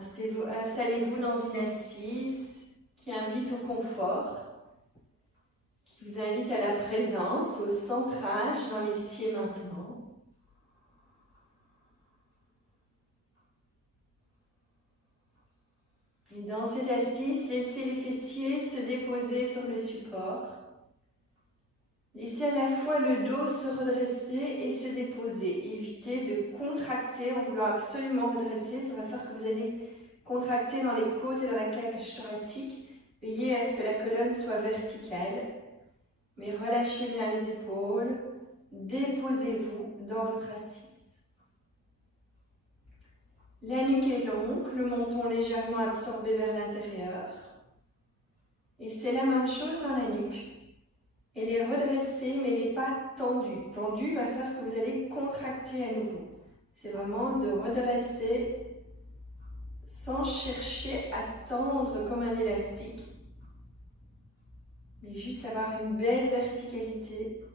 Installez-vous dans une assise qui invite au confort, qui vous invite à la présence, au centrage dans l'ici et maintenant. Et dans cette assise, laissez les fessiers se déposer sur le support. Laissez à la fois le dos se redresser et se déposer. Évitez de contracter en voulant absolument redresser. Ça va faire que vous allez contracter dans les côtes et dans la cage thoracique. Veillez à ce que la colonne soit verticale. Mais relâchez bien les épaules. Déposez-vous dans votre assise. La nuque est longue, le menton légèrement absorbé vers l'intérieur. Et c'est la même chose dans la nuque. Elle est redressée, mais elle n'est pas tendue. Tendue va faire que vous allez contracter à nouveau. C'est vraiment de redresser sans chercher à tendre comme un élastique, mais juste avoir une belle verticalité.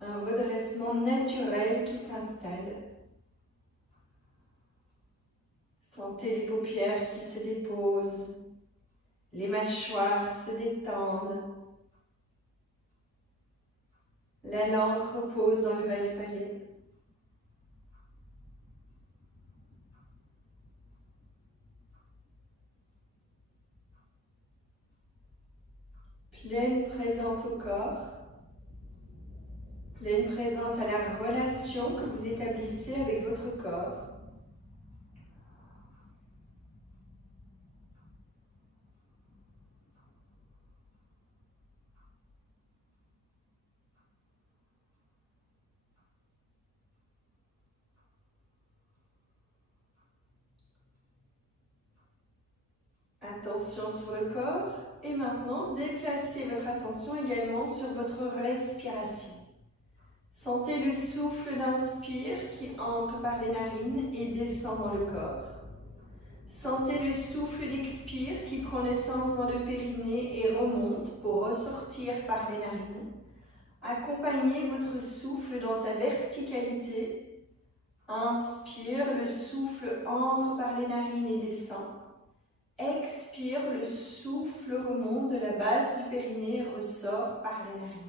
Un redressement naturel qui s'installe. Sentez les paupières qui se déposent. Les mâchoires se détendent. La langue repose dans le bas du palais. Pleine présence au corps. Pleine présence à la relation que vous établissez avec votre corps. Attention sur le corps et maintenant déplacez votre attention également sur votre respiration. Sentez le souffle d'inspire qui entre par les narines et descend dans le corps. Sentez le souffle d'expire qui prend naissance dans le périnée et remonte pour ressortir par les narines. Accompagnez votre souffle dans sa verticalité. Inspire, le souffle entre par les narines et descend. Expire, le souffle remonte de la base du périnée et ressort par les narines.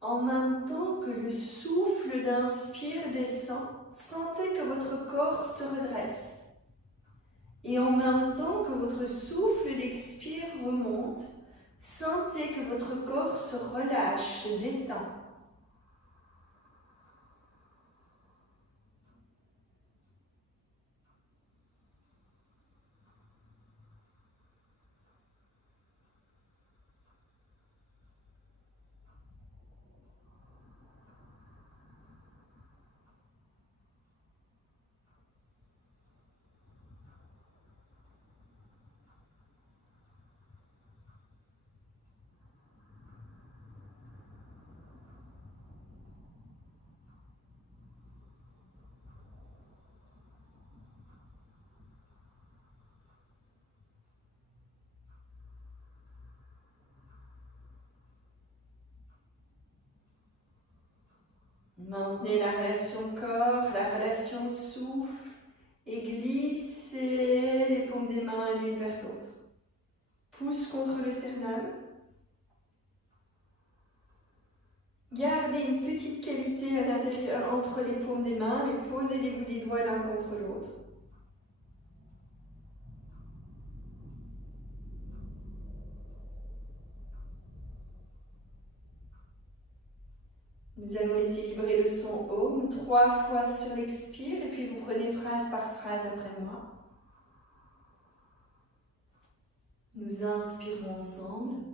En même temps que le souffle d'inspire descend, sentez que votre corps se redresse. Et en même temps que votre souffle d'expire remonte, sentez que votre corps se relâche, se détend. Maintenez la relation corps, la relation souffle et glissez les paumes des mains l'une vers l'autre. Pouce contre le sternum. Gardez une petite cavité à l'intérieur entre les paumes des mains et posez les bouts des doigts l'un contre l'autre. Nous allons laisser vibrer le son Om 3 fois sur l'expire et puis vous prenez phrase par phrase après moi. Nous inspirons ensemble.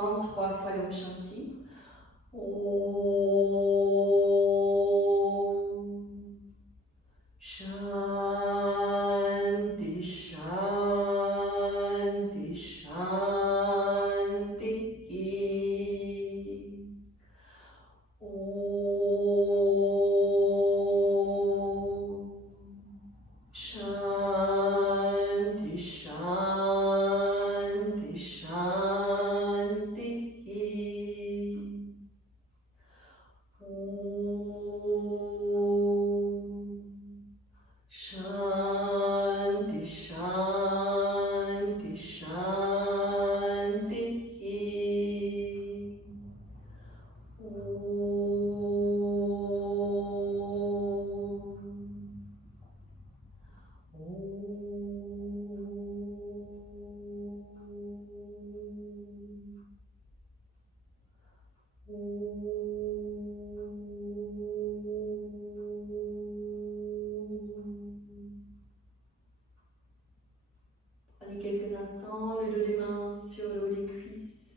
ensemble 3 fois l'Om Shanti. Shanti, Shanti, Shanti. Shanti, Shanti, Shanti. Shanti, Shanti, Shanti. Prenez quelques instants, le dos des mains sur le haut des cuisses.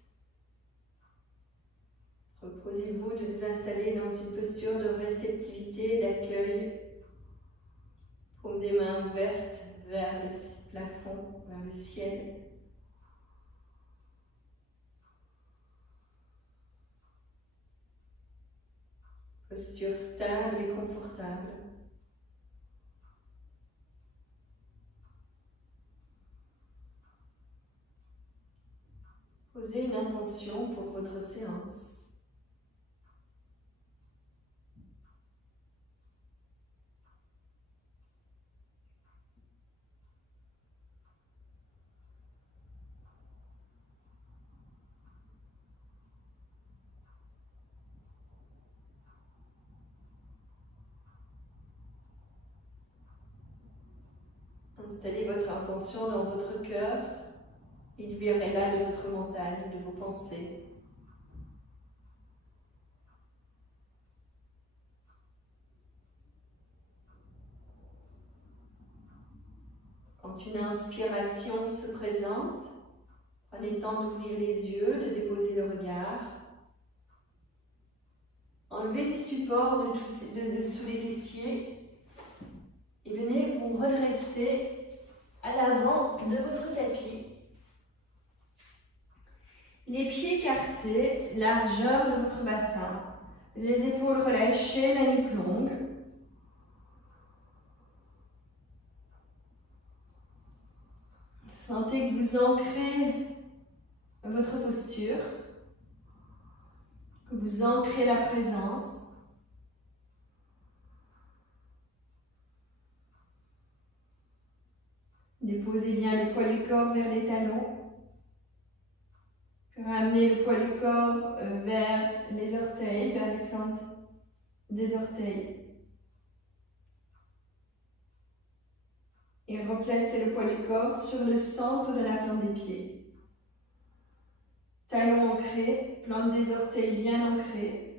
Reposez-vous de vous installer dans une posture de réceptivité, d'accueil. Paume des mains ouvertes vers le plafond, vers le ciel. Posture stable et confortable. Posez une intention pour votre séance. Installez votre intention dans votre cœur et libérez-la de votre mental, de vos pensées. Quand une inspiration se présente, prenez le temps d'ouvrir les yeux, de déposer le regard. Enlevez les supports de sous les fessiers et venez vous redresser à l'avant de votre tapis. Les pieds écartés, largeur de votre bassin, les épaules relâchées, la nuque longue. Sentez que vous ancrez votre posture, que vous ancrez la présence. Déposez bien le poids du corps vers les talons. Puis ramenez le poids du corps vers les orteils, vers les plantes des orteils. Et replacez le poids du corps sur le centre de la plante des pieds. Talons ancrés, plante des orteils bien ancrés.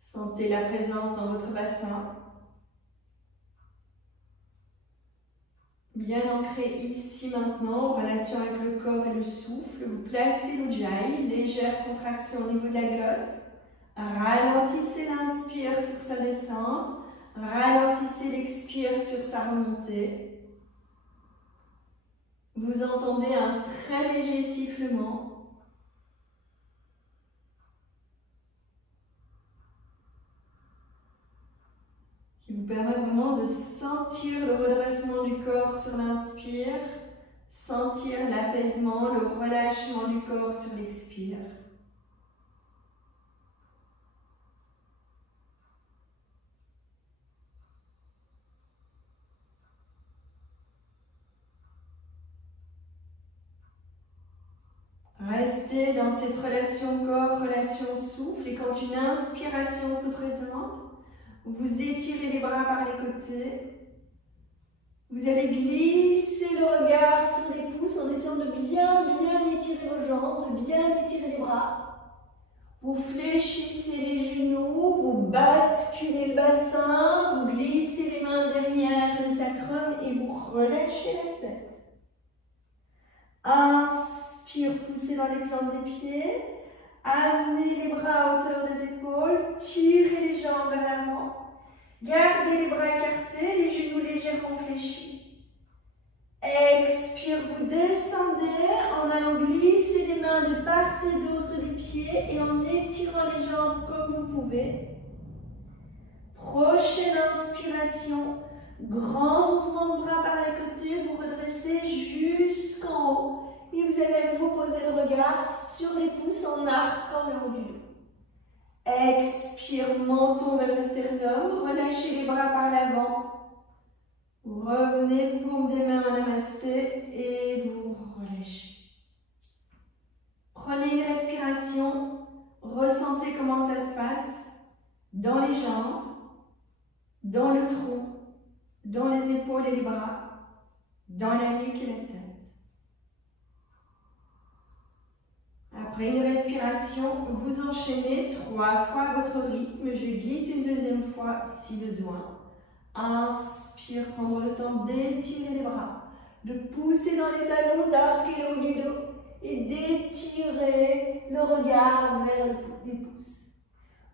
Sentez la présence dans votre bassin. Bien ancré ici maintenant, en relation avec le corps et le souffle. Vous placez l'Ujjayi, légère contraction au niveau de la glotte. Ralentissez l'inspire sur sa descente. Ralentissez l'expire sur sa remontée. Vous entendez un très léger sifflement. Qui vous permet vraiment de sentir le redressement du corps sur l'inspire, sentir l'apaisement, le relâchement du corps sur l'expire. Restez dans cette relation corps, relation souffle, et quand une inspiration se présente, vous étirez les bras par les côtés. Vous allez glisser le regard sur les pouces en essayant de bien étirer vos jambes, de bien étirer les bras. Vous fléchissez les genoux, vous basculez le bassin, vous glissez les mains derrière le sacrum et vous relâchez la tête. Inspire, poussez dans les plantes des pieds. Amenez les bras à hauteur des épaules. Tirez les jambes vers l'avant. Gardez les bras écartés, les genoux légèrement fléchis. Expire, vous descendez en allant glisser les mains de part et d'autre des pieds et en étirant les jambes comme vous pouvez. Prochaine inspiration, grand mouvement de bras par les côtés, vous redressez jusqu'en haut. Et vous allez à nouveau poser le regard sur les pouces en arquant le haut du dos. Expire, menton vers le sternum, relâchez les bras par l'avant. Revenez, paume des mains en namasté et vous relâchez. Prenez une respiration, ressentez comment ça se passe dans les jambes, dans le tronc, dans les épaules et les bras, dans la nuque et la tête. Après une respiration, vous enchaînez 3 fois votre rythme. Je guide une deuxième fois si besoin. Inspire, prendre le temps d'étirer les bras, de pousser dans les talons, d'arquer le haut du dos et d'étirer le regard vers les pouces.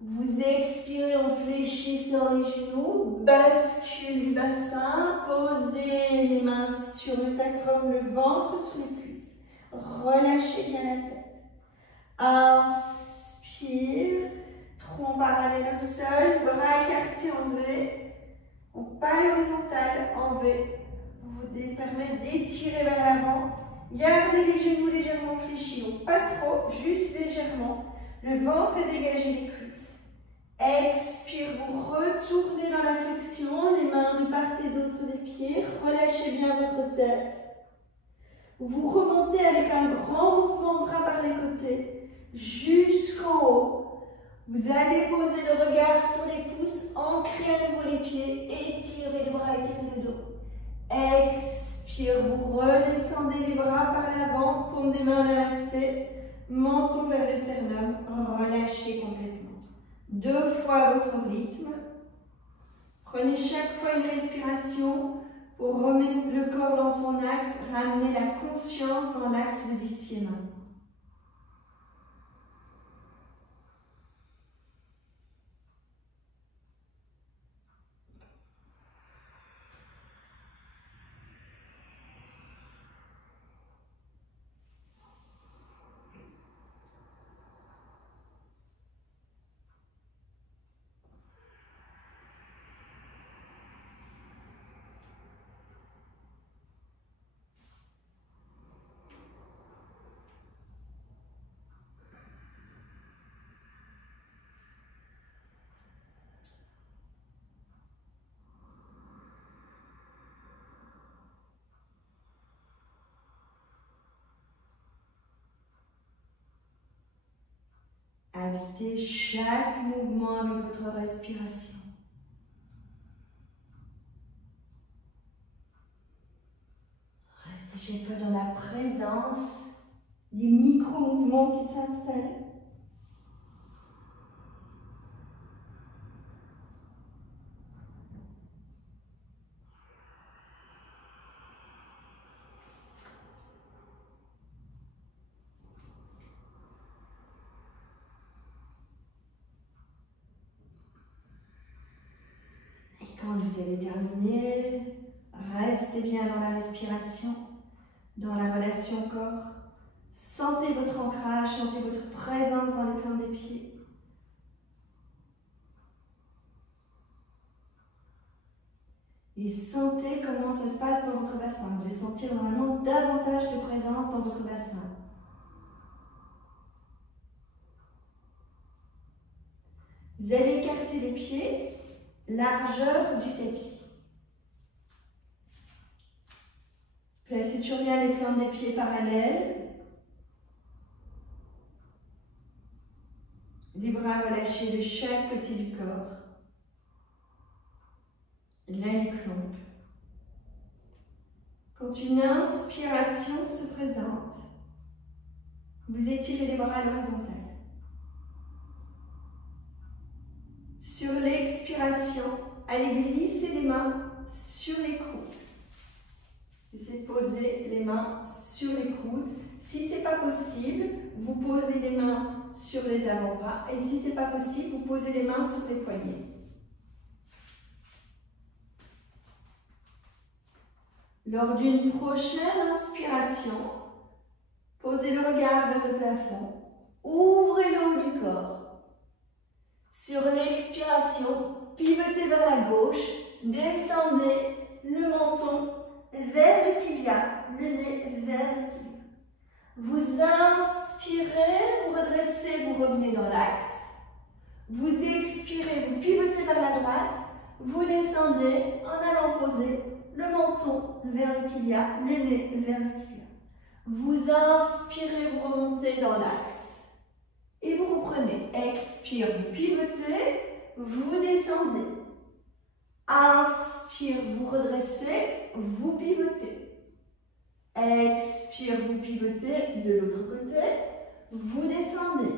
Vous expirez en fléchissant les genoux, bascule du bassin, posez les mains sur le sacrum, le ventre sur les cuisses. Relâchez bien la tête. Inspire, tronc parallèle au sol, bras écartés en V. On pas l'horizontale en V. Vous permet d'étirer vers l'avant. Gardez les genoux légèrement fléchis, donc pas trop, juste légèrement. Le ventre est dégagé des cuisses. Expire, vous retournez dans la flexion, les mains de part et d'autre des pieds. Relâchez bien votre tête. Vous remontez avec un grand mouvement de bras par les côtés jusqu'en haut. Vous allez poser le regard sur les pouces, ancrez à nouveau les pieds, étirez les bras, étirez le dos. Expire, vous redescendez les bras par l'avant, paume des mains en namasté, menton vers le sternum, relâchez complètement. 2 fois votre rythme. Prenez chaque fois une respiration pour remettre le corps dans son axe, ramener la conscience dans l'axe de l'ischiéma. Habitez chaque mouvement avec votre respiration. Restez chaque fois dans la présence des micro-mouvements qui s'installent. Quand vous avez terminé, restez bien dans la respiration, dans la relation corps. Sentez votre ancrage, sentez votre présence dans les plantes des pieds. Et sentez comment ça se passe dans votre bassin. Vous devez sentir normalement davantage de présence dans votre bassin. Vous allez écarter les pieds. Largeur du tapis. Placez toujours bien les plantes des pieds parallèles. Les bras relâchés de chaque côté du corps. La nuque longue. Quand une inspiration se présente, vous étirez les bras à l'horizontale. Sur l'expiration, allez glisser les mains sur les coudes. Essayez de poser les mains sur les coudes. Si ce n'est pas possible, vous posez les mains sur les avant-bras. Et si ce n'est pas possible, vous posez les mains sur les poignets. Lors d'une prochaine inspiration, posez le regard vers le plafond. Ouvrez le haut du corps. Sur l'expiration, pivotez vers la gauche. Descendez le menton vers le tibia, le nez vers le tibia. Vous inspirez, vous redressez, vous revenez dans l'axe. Vous expirez, vous pivotez vers la droite. Vous descendez en allant poser le menton vers le tibia, le nez vers le tibia. Vous inspirez, vous remontez dans l'axe. Et vous reprenez. Expire, vous pivotez, vous descendez. Inspire, vous redressez, vous pivotez. Expire, vous pivotez de l'autre côté, vous descendez.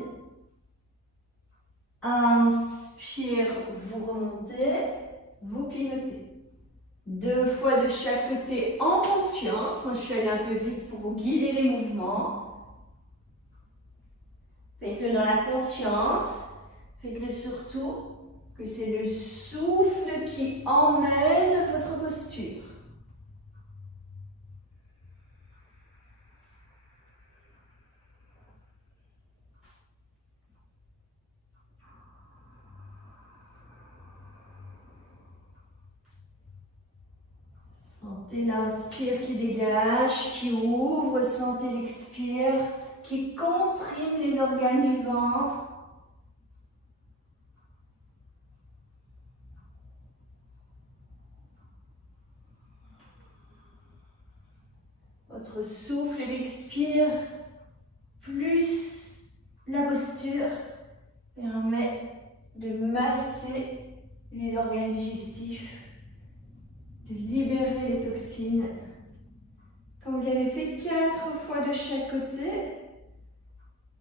Inspire, vous remontez, vous pivotez. 2 fois de chaque côté en conscience. Moi, je suis allée un peu vite pour vous guider les mouvements. Faites-le dans la conscience. Faites-le surtout que c'est le souffle qui emmène votre posture. Sentez l'inspire qui dégage, qui ouvre. Sentez l'expire qui comprime les organes du ventre. Votre souffle d'expire plus la posture permet de masser les organes digestifs, de libérer les toxines. Quand vous avez fait 4 fois de chaque côté,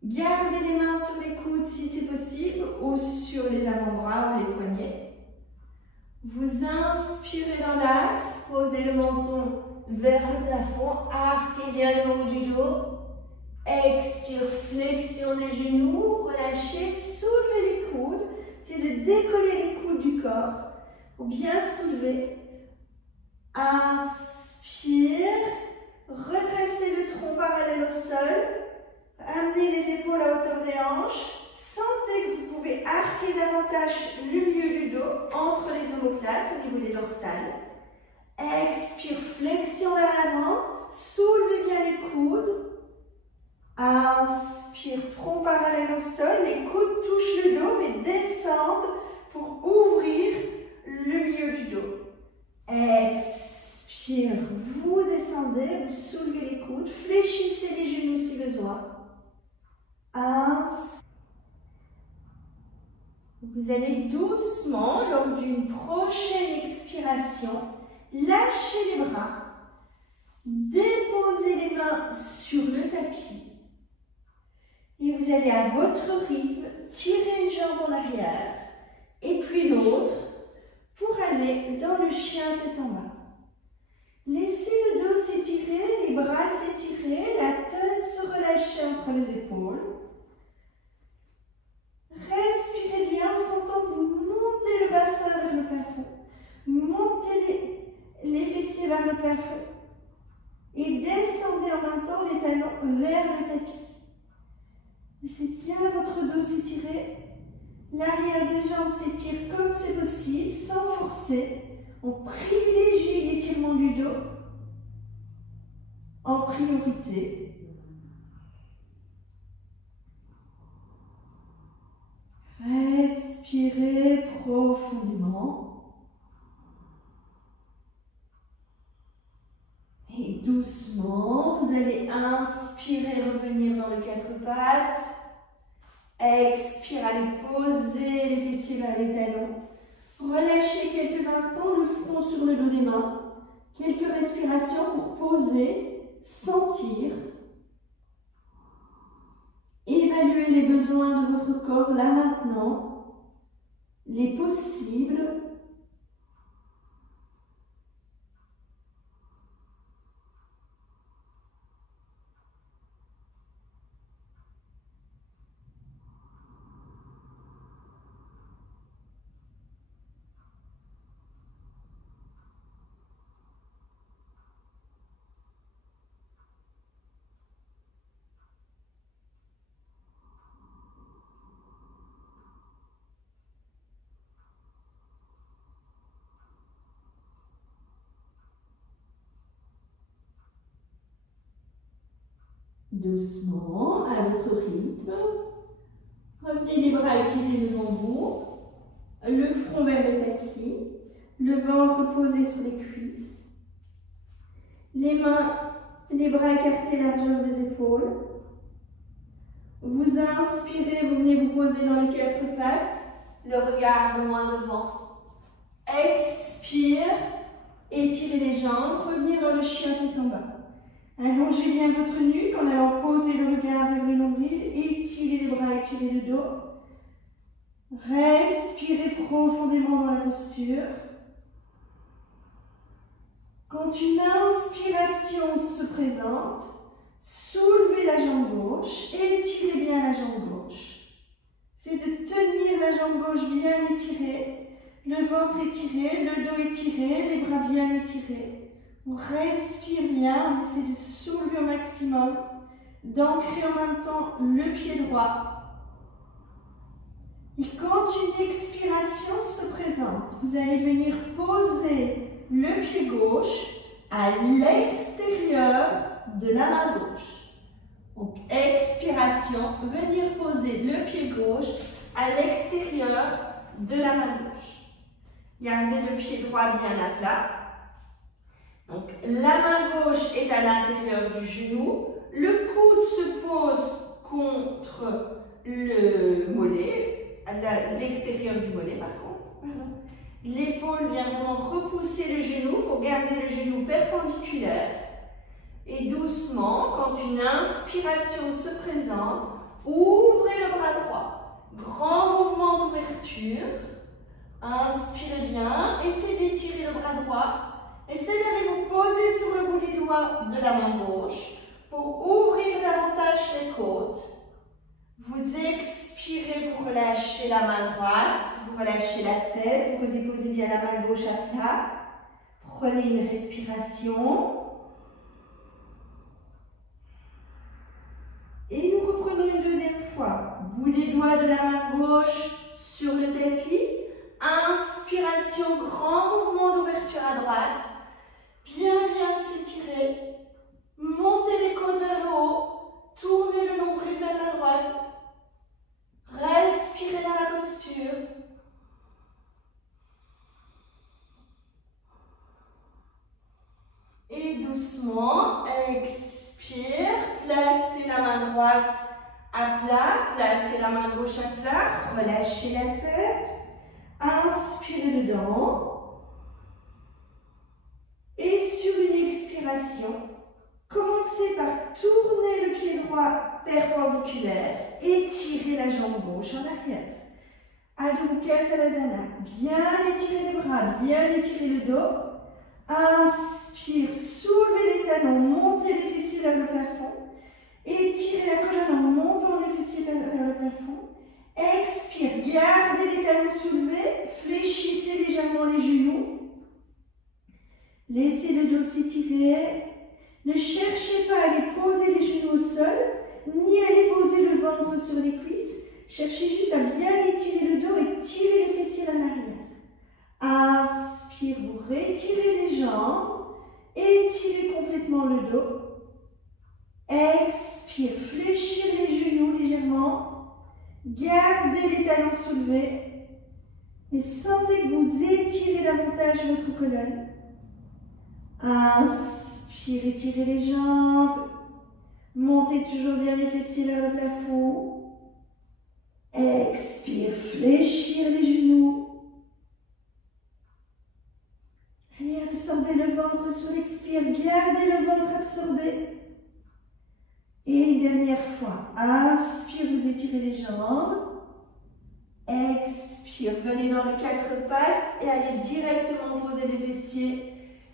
gardez les mains sur les coudes si c'est possible ou sur les avant-bras ou les poignets. Vous inspirez dans l'axe, posez le menton vers le plafond, arquez bien le haut du dos. Expire, flexion des genoux, relâchez, soulevez les coudes. C'est de décoller les coudes du corps pour bien soulever. Inspire, redressez le tronc parallèle au sol, amenez les épaules à hauteur des hanches. Sentez que vous pouvez arquer davantage le milieu du dos entre les omoplates au niveau des dorsales. Expire, flexion vers l'avant, soulevez bien les coudes. Inspire, tronc parallèle au sol, les coudes touchent le dos mais descendent pour ouvrir le milieu du dos. Expire, vous descendez, vous soulevez les coudes, fléchissez les genoux si besoin. Inspire. Vous allez doucement, lors d'une prochaine expiration, lâcher les bras, déposer les mains sur le tapis et vous allez à votre rythme tirer une jambe en arrière et puis l'autre pour aller dans le chien tête en bas. Laissez le dos s'étirer, les bras s'étirer, la tête se relâcher entre les épaules. Respirez bien en sentant que vous montez le bassin vers le plafond, montez les fessiers vers le plafond et descendez en même temps les talons vers le tapis. Laissez bien votre dos s'étirer, l'arrière des jambes s'étire comme c'est possible, sans forcer. On privilégie l'étirement du dos en priorité. Respirez profondément. Et doucement, vous allez inspirer, revenir dans le 4 pattes. Expire, allez poser les fessiers vers les talons. Relâchez quelques instants le front sur le dos des mains. Quelques respirations pour poser, sentir. Évaluez les besoins de votre corps là maintenant, les possibles. Doucement, à votre rythme. Revenez les bras étirés devant vous. Le front vers le tapis. Le ventre posé sur les cuisses. Les mains, les bras écartés largeur des épaules. Vous inspirez, vous venez vous poser dans les quatre pattes. Le regard loin devant. Expire. Étirez les jambes. Revenez dans le chien tête en bas. Allongez bien votre nuque en allant poser le regard vers le nombril. Étirez les bras, étirez le dos. Respirez profondément dans la posture. Quand une inspiration se présente, soulevez la jambe gauche, étirez bien la jambe gauche. C'est de tenir la jambe gauche bien étirée, le ventre étiré, le dos étiré, les bras bien étirés. On respire bien, on essaie de soulever au maximum, d'ancrer en même temps le pied droit. Et quand une expiration se présente, vous allez venir poser le pied gauche à l'extérieur de la main gauche. Donc, expiration, venir poser le pied gauche à l'extérieur de la main gauche. Gardez le pied droit bien à plat. Donc, la main gauche est à l'intérieur du genou. Le coude se pose contre le mollet, à l'extérieur du mollet par contre. L'épaule vient vraiment repousser le genou pour garder le genou perpendiculaire. Et doucement, quand une inspiration se présente, ouvrez le bras droit. Grand mouvement d'ouverture. Inspirez bien, essayez d'étirer le bras droit. Essayez d'aller vous poser sur le bout des doigts de la main gauche pour ouvrir davantage les côtes. Vous expirez, vous relâchez la main droite, vous relâchez la tête, vous redéposez bien la main gauche à plat. Prenez une respiration. Et nous reprenons une deuxième fois. Bout des doigts de la main gauche sur le tapis. Inspiration, grand mouvement d'ouverture à droite. Bien s'étirer. Montez les côtes vers le haut. Tournez le nombril vers la droite. Respirez dans la posture. Et doucement, expire. Placez la main droite à plat. Placez la main gauche à plat. Relâchez la tête. Inspirez dedans. Et sur une expiration, commencez par tourner le pied droit perpendiculaire. Étirez la jambe gauche en arrière. Adho Mukha Savasana. Bien étirer les bras, bien étirer le dos. Inspire, soulevez les talons, montez les fessiers vers le plafond. Étirez la colonne en montant les fessiers vers le plafond. Expire, gardez les talons soulevés, fléchissez légèrement les genoux. Laissez le dos s'étirer. Ne cherchez pas à aller poser les genoux au sol, ni à aller poser le ventre sur les cuisses. Cherchez juste à bien étirer le dos et tirer les fessiers vers l'arrière. Inspire, vous retirez les jambes. Étirez complètement le dos. Expire, fléchir les genoux légèrement. Gardez les talons soulevés. Et sentez que vous étirez davantage votre colonne. Inspire, étirez les jambes. Montez toujours bien les fessiers vers le plafond. Expire, fléchir les genoux. Allez, absorbez le ventre sur l'expire. Gardez le ventre absorbé. Et une dernière fois. Inspire, vous étirez les jambes. Expire, venez dans les quatre pattes et allez directement poser les fessiers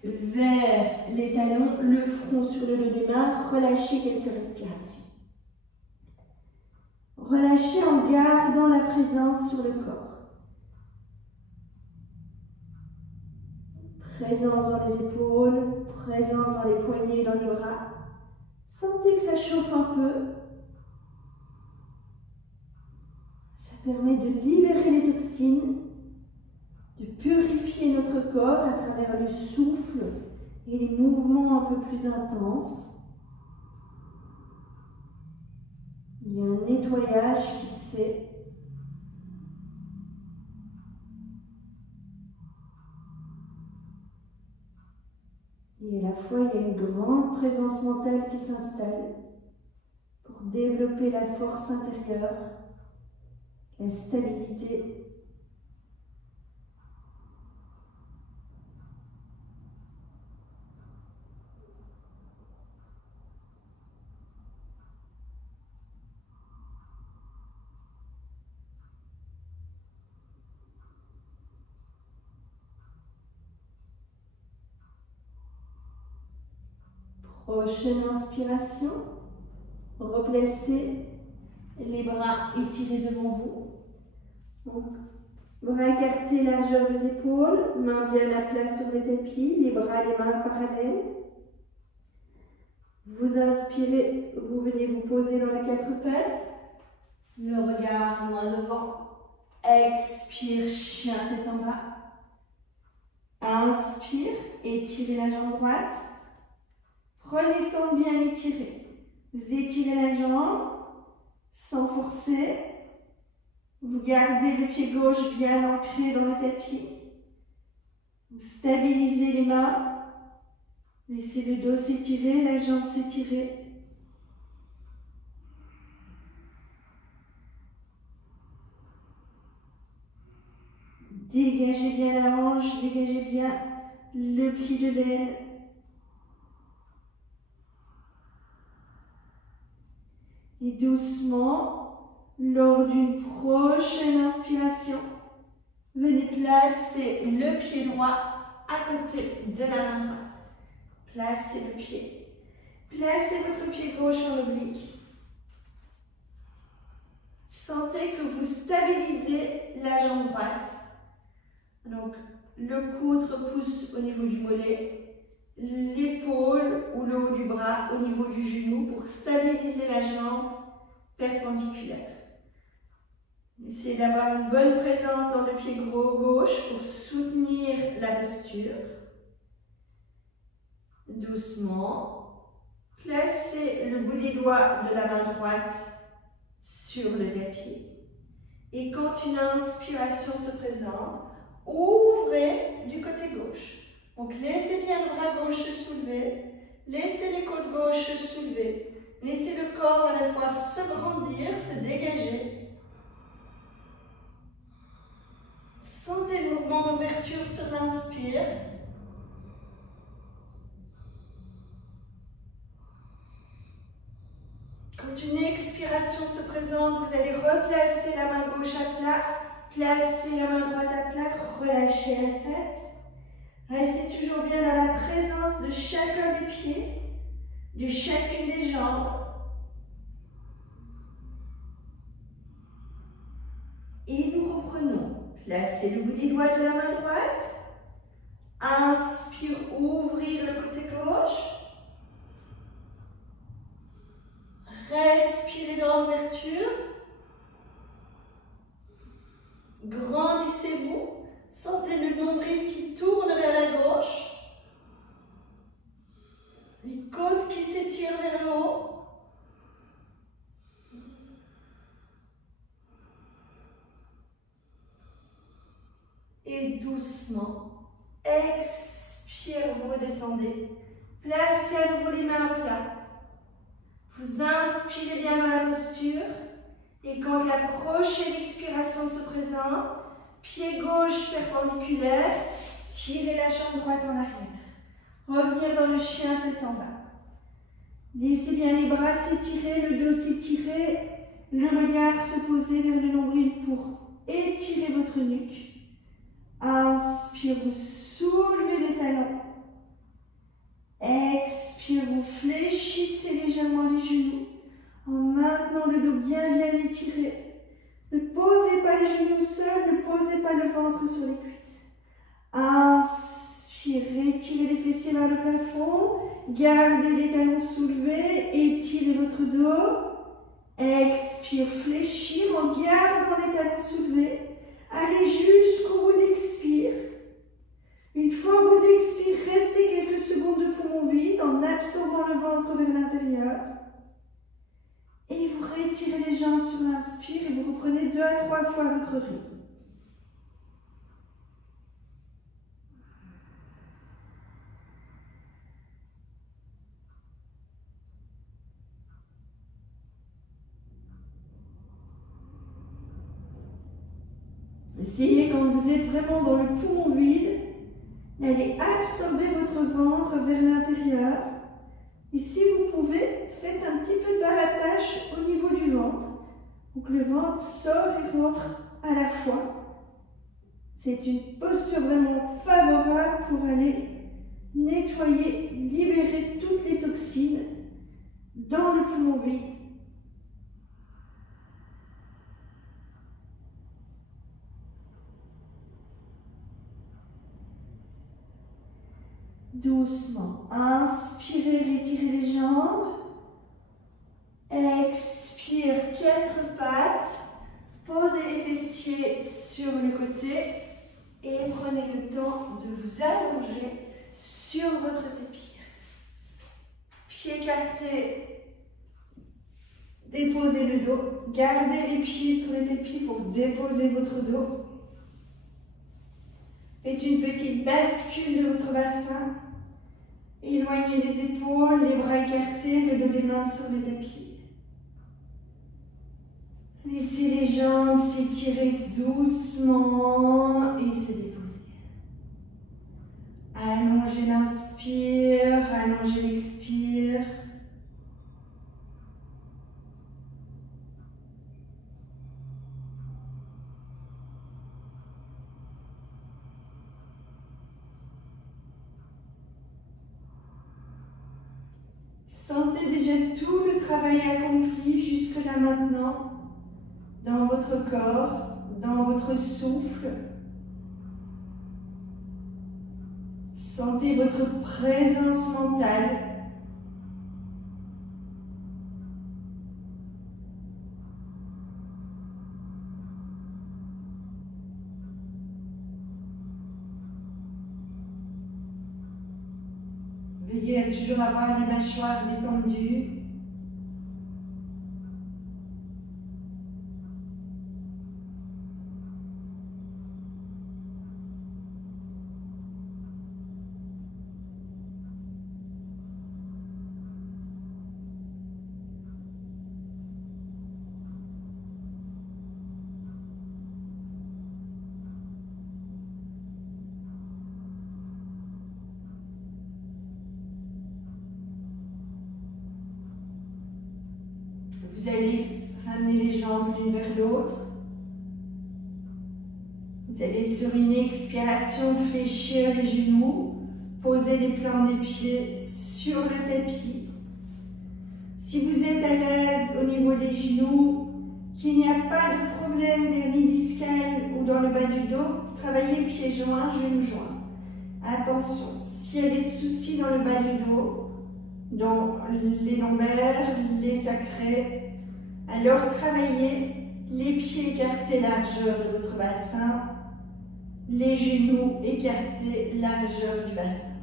vers les talons, le front sur le dos des mains. Relâchez quelques respirations. Relâchez en gardant la présence sur le corps. Présence dans les épaules, présence dans les poignets et dans les bras. Sentez que ça chauffe un peu. Ça permet de libérer les toxines, de purifier notre corps à travers le souffle et les mouvements un peu plus intenses. Il y a un nettoyage qui se fait. Et à la fois, il y a une grande présence mentale qui s'installe pour développer la force intérieure, la stabilité. Prochaine inspiration, replacez les bras étirés devant vous. Donc, bras écartés, largeur des épaules, mains bien à plat sur le tapis, les bras et les mains parallèles. Vous inspirez, vous venez vous poser dans les quatre pattes, le regard loin devant. Expire, chien tête en bas. Inspire, étirez la jambe droite. Prenez le temps de bien étirer. Vous étirez la jambe sans forcer. Vous gardez le pied gauche bien ancré dans le tapis. Vous stabilisez les mains. Laissez le dos s'étirer, la jambe s'étirer. Dégagez bien la hanche, dégagez bien le pli de l'aine. Et doucement, lors d'une prochaine inspiration, venez placer le pied droit à côté de la main droite. Placez le pied. Placez votre pied gauche en oblique. Sentez que vous stabilisez la jambe droite. Donc, le coude repousse au niveau du mollet. L'épaule ou le haut du bras au niveau du genou pour stabiliser la jambe perpendiculaire. Essayez d'avoir une bonne présence dans le pied gauche pour soutenir la posture. Doucement, placez le bout des doigts de la main droite sur le tapis. Et quand une inspiration se présente, ouvrez du côté gauche. Donc, laissez bien le bras gauche se soulever, laissez les côtes gauches se soulever, laissez le corps à la fois se grandir, se dégager. Sentez le mouvement d'ouverture sur l'inspire. Quand une expiration se présente, vous allez replacer la main gauche à plat, placer la main droite à plat, relâchez la tête. Restez toujours bien dans la présence de chacun des pieds, de chacune des jambes. Et nous reprenons. Placez le bout des doigts de la main droite. Inspire, ouvrir le côté gauche. Respirez dans l'ouverture. Grandissez-vous. Sentez le nombril qui tourne vers la gauche. Les côtes qui s'étirent vers le haut. Et doucement, expire, vous redescendez. Placez à nouveau les mains à plat. Vous inspirez bien dans la posture. Et quand la prochaine expiration se présente, pied gauche perpendiculaire, tirez la jambe droite en arrière. Revenir dans le chien tête en bas. Laissez bien les bras s'étirer, le dos s'étirer, le regard se poser vers le nombril pour étirer votre nuque. Inspire, vous soulevez les talons. Expire, vous fléchissez légèrement les genoux en maintenant le dos bien étiré. Ne posez pas les genoux seuls, ne posez pas le ventre sur les cuisses. Inspirez, étirez les fessiers vers le plafond. Gardez les talons soulevés, étirez votre dos. Expire, fléchir en gardant les talons soulevés. Allez jusqu'au bout de l'expire. Une fois au bout de l'expire, restez quelques secondes de poumon vide en absorbant le ventre vers l'intérieur. Et vous retirez jambes sur l'inspire et vous reprenez 2 à 3 fois votre rythme. Essayez, quand vous êtes vraiment dans le poumon vide, d'aller absorber votre ventre vers l'intérieur. Et si vous pouvez, faites un petit peu de baratage au niveau du ventre, pour que le ventre sort et rentre à la fois. C'est une posture vraiment favorable pour aller nettoyer, libérer toutes les toxines dans le poumon vide. Doucement, inspirez, retirez les jambes. Expire, 4 pattes. Posez les fessiers sur le côté et prenez le temps de vous allonger sur votre tapis. Pieds écartés, déposez le dos. Gardez les pieds sur le tapis pour déposer votre dos. Faites une petite bascule de votre bassin. Éloignez les épaules, les bras écartés, le dos des mains sur le tapis. Laissez les jambes s'étirer doucement et se déposer. Allongez l'inspire, allongez l'expire. Sentez déjà tout le travail accompli jusque-là maintenant dans votre corps, dans votre souffle. Sentez votre présence mentale. Veillez à toujours avoir les mâchoires détendues. Vous allez ramener les jambes l'une vers l'autre. Vous allez sur une expiration fléchir les genoux, poser les plantes des pieds sur le tapis. Si vous êtes à l'aise au niveau des genoux, qu'il n'y a pas de problème d'hernie discale ou dans le bas du dos, travaillez pieds joints, genoux joints. Attention, s'il y a des soucis dans le bas du dos, dans les lombaires, les sacrés, alors travaillez les pieds écartés, largeur de votre bassin, les genoux écartés, largeur du bassin.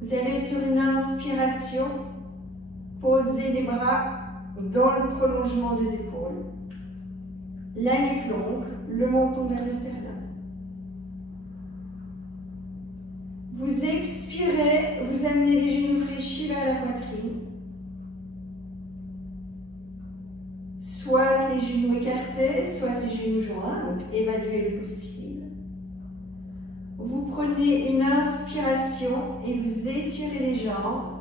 Vous allez sur une inspiration, poser les bras dans le prolongement des épaules, la nuque longue, le menton vers le sternum. Vous expirez, vous amenez les genoux fléchis vers la poitrine. Soit les genoux écartés, soit les genoux joints, donc évaluez le possible. Vous prenez une inspiration et vous étirez les jambes.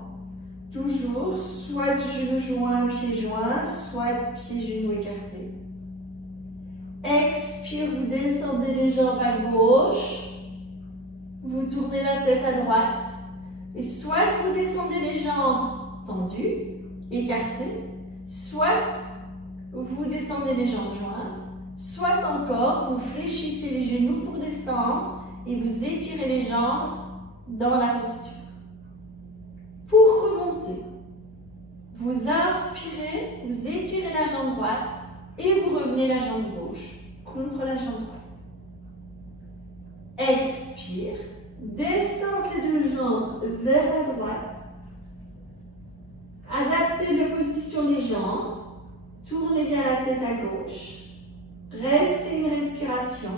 Toujours, soit genoux joints, pieds joints, soit pieds genoux écartés. Expire, vous descendez les jambes à gauche. Vous tournez la tête à droite. Et soit vous descendez les jambes tendues, écartées, soit vous descendez les jambes jointes, soit encore vous fléchissez les genoux pour descendre et vous étirez les jambes dans la posture. Pour remonter, vous inspirez, vous étirez la jambe droite et vous revenez la jambe gauche contre la jambe droite. Expire, descendez les deux jambes vers la droite. Adaptez la position des jambes. Tournez bien la tête à gauche. Restez une respiration.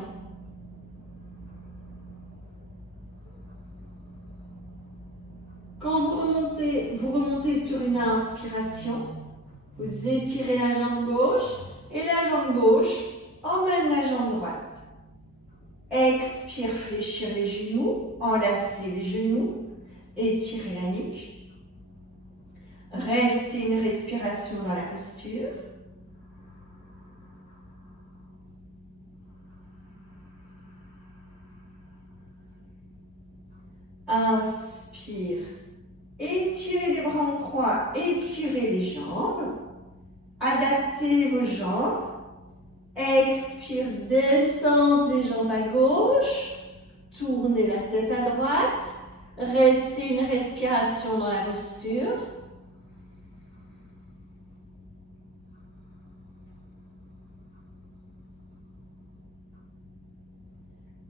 Quand vous remontez sur une inspiration, vous étirez la jambe gauche et la jambe gauche emmène la jambe droite. Expire, fléchir les genoux, enlacer les genoux, étirer la nuque. Restez une respiration dans la posture. Inspire, étirez les bras en croix, étirez les jambes. Adaptez vos jambes. Expire, descendez les jambes à gauche. Tournez la tête à droite. Restez une respiration dans la posture.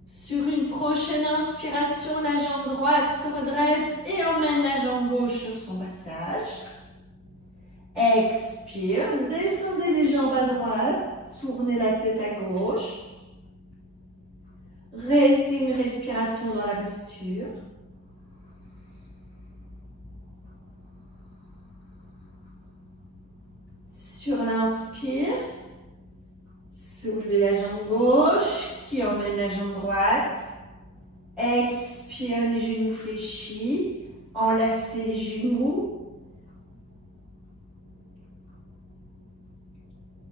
Sur une prochaine inspiration, la jambe droite se redresse et emmène la jambe gauche sur son passage. Expire, descendez les jambes à droite, tournez la tête à gauche. Restez une respiration dans la posture. Sur l'inspire, soulevez la jambe gauche qui emmène la jambe droite. Expire, les genoux fléchis. Enlacez les genoux.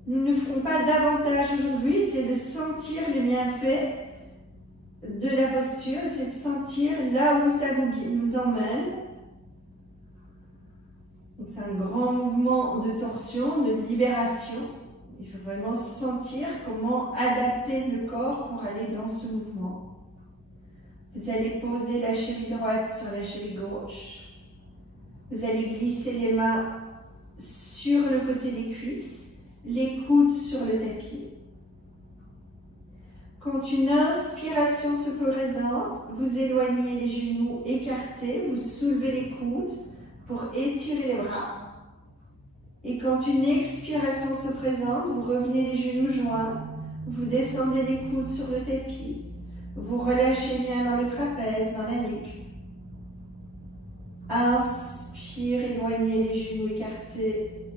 Nous ne ferons pas davantage aujourd'hui, c'est de sentir les bienfaits de la posture, c'est de sentir là où ça nous emmène. C'est un grand mouvement de torsion, de libération. Il faut vraiment sentir comment adapter le corps pour aller dans ce mouvement. Vous allez poser la cheville droite sur la cheville gauche. Vous allez glisser les mains sur le côté des cuisses, les coudes sur le tapis. Quand une inspiration se présente, vous éloignez les genoux écartés, vous soulevez les coudes pour étirer les bras. Et quand une expiration se présente, vous revenez les genoux joints, vous descendez les coudes sur le tapis, vous relâchez bien dans le trapèze, dans la nuque. Inspire, éloignez les genoux écartés.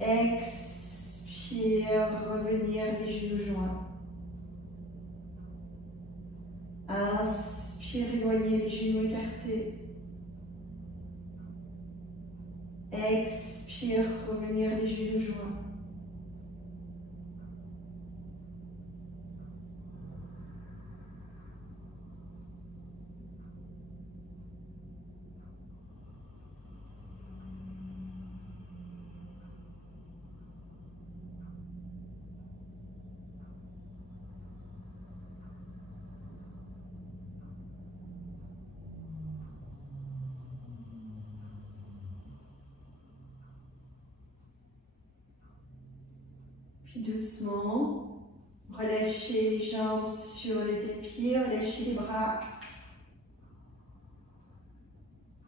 Expire, revenir les genoux joints. Inspire, éloignez les genoux écartés. Expire, revenir les genoux joints. Puis doucement, relâchez les jambes sur le tapis, relâchez les bras.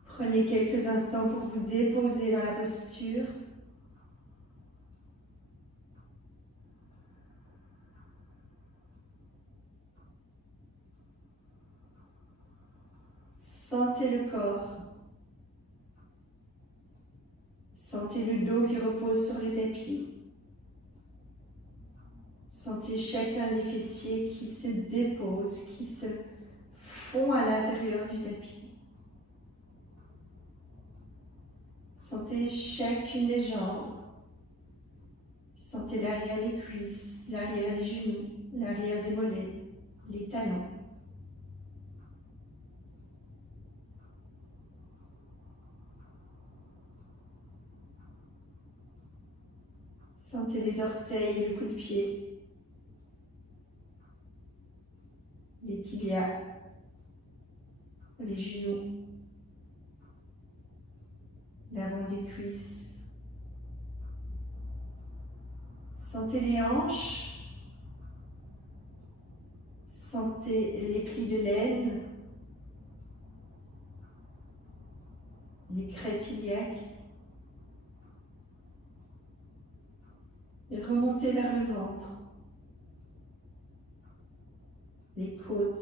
Prenez quelques instants pour vous déposer dans la posture. Sentez le corps. Sentez le dos qui repose sur le tapis. Sentez chacun des fessiers qui se déposent, qui se font à l'intérieur du tapis. Sentez chacune des jambes. Sentez l'arrière des cuisses, l'arrière des genoux, l'arrière des mollets, les talons. Sentez les orteils et le coup de pied. Les tibias, les genoux, l'avant des cuisses. Sentez les hanches, sentez les plis de l'aine, les crêtes iliaques. Et remontez vers le ventre, les côtes,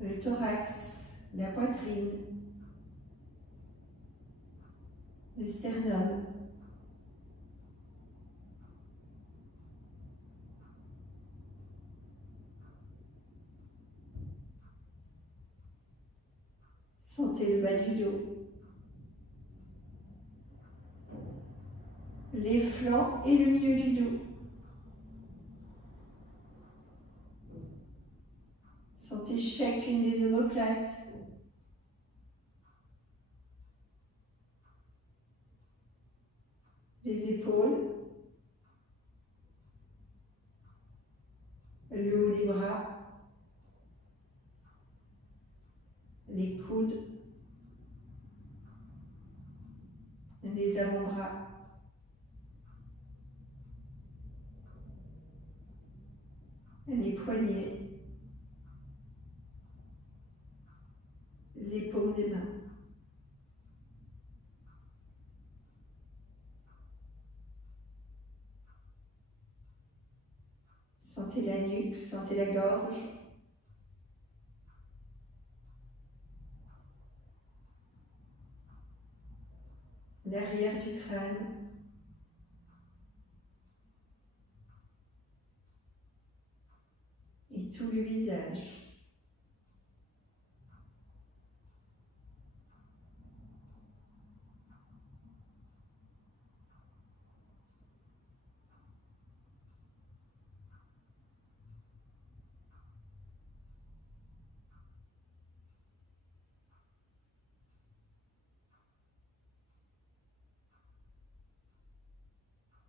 le thorax, la poitrine, le sternum. Sentez le bas du dos, les flancs et le milieu du dos. Sentez chacune des omoplates. Les épaules, le haut des bras, les coudes, les avant-bras, les poignets, les paumes des mains. Sentez la nuque, sentez la gorge. L'arrière du crâne. Et tout le visage.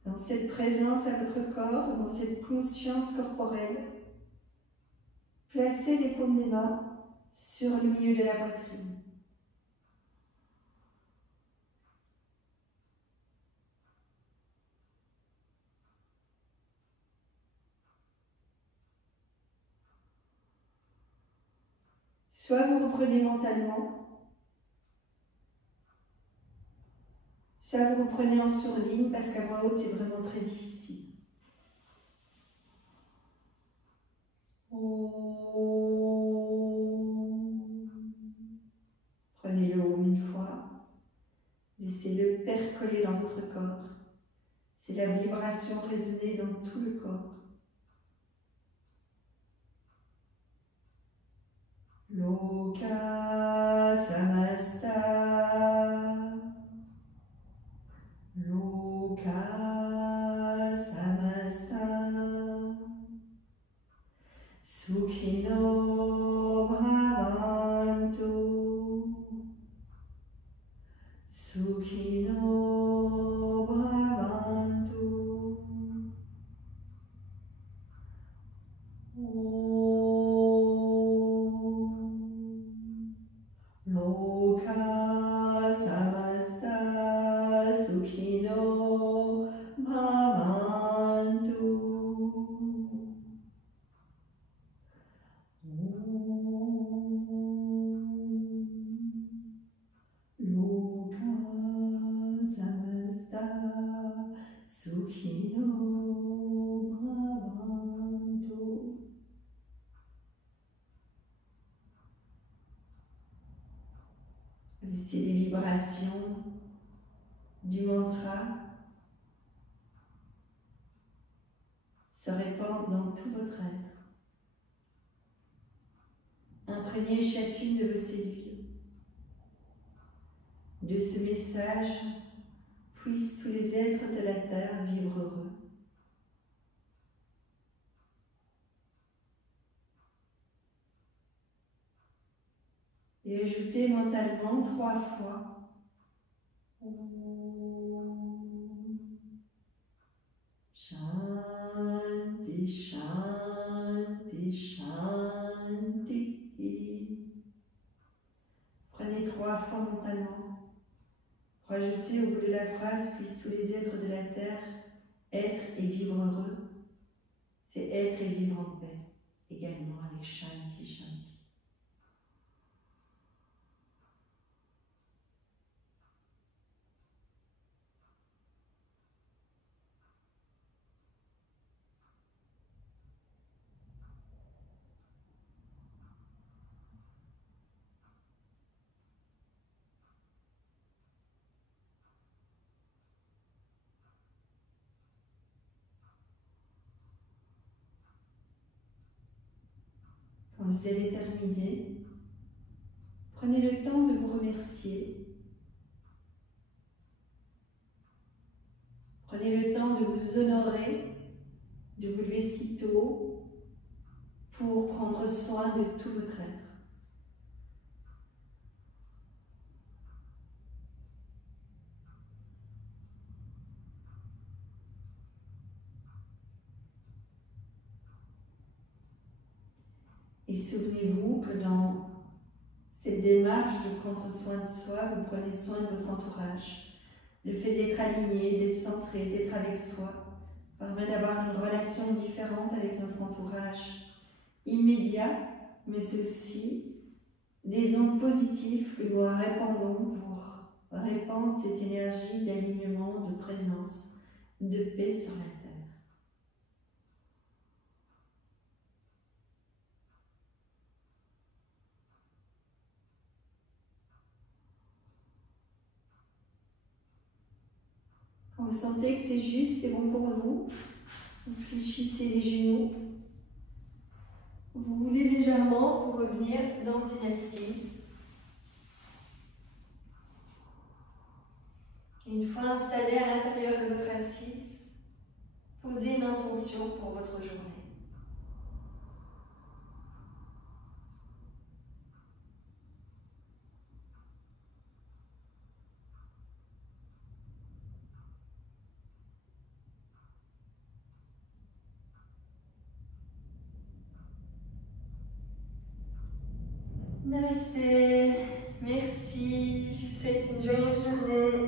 Dans cette présence à votre corps, dans cette conscience corporelle, placez les paumes des mains sur le milieu de la poitrine. Soit vous reprenez mentalement, soit vous reprenez en sourdine parce qu'à voix haute c'est vraiment très difficile. Prenez le haut une fois, laissez-le percoler dans votre corps. C'est la vibration résonner dans tout le corps. Loka Samasta. Loka Samasta. Sukhino Bhavantu. Sukhino Bhavantu. Loka Samasta Sukhino Bhavantu. Loka Samasta Sukhino Bhavantu. Laissez les vibrations du mantra se répandre dans tout votre être. Imprégnez chacune de vos cellules. De ce message, puissent tous les êtres de la terre vivre heureux. Et ajoutez mentalement 3 fois. Shanti, Shanti, Shanti. Prenez 3 fois mentalement. Rajoutez au bout de la phrase, puissent tous les êtres de la terre être et vivre heureux. C'est être et vivre en paix. également avec Shanti Shanti. Quand vous avez terminé, prenez le temps de vous remercier. Prenez le temps de vous honorer, de vous lever si tôt pour prendre soin de tout votre être. Et souvenez-vous que dans cette démarche de prendre soin de soi, vous prenez soin de votre entourage. Le fait d'être aligné, d'être centré, d'être avec soi, permet d'avoir une relation différente avec notre entourage immédiat, mais c'est aussi des ondes positives que nous répandons pour répandre cette énergie d'alignement, de présence, de paix sur la terre. Quand vous sentez que c'est juste et bon pour vous, vous fléchissez les genoux. Vous roulez légèrement pour revenir dans une assise. Une fois installé à l'intérieur de votre assise, posez une intention pour votre journée. Namasté, merci, je vous souhaite une joyeuse journée.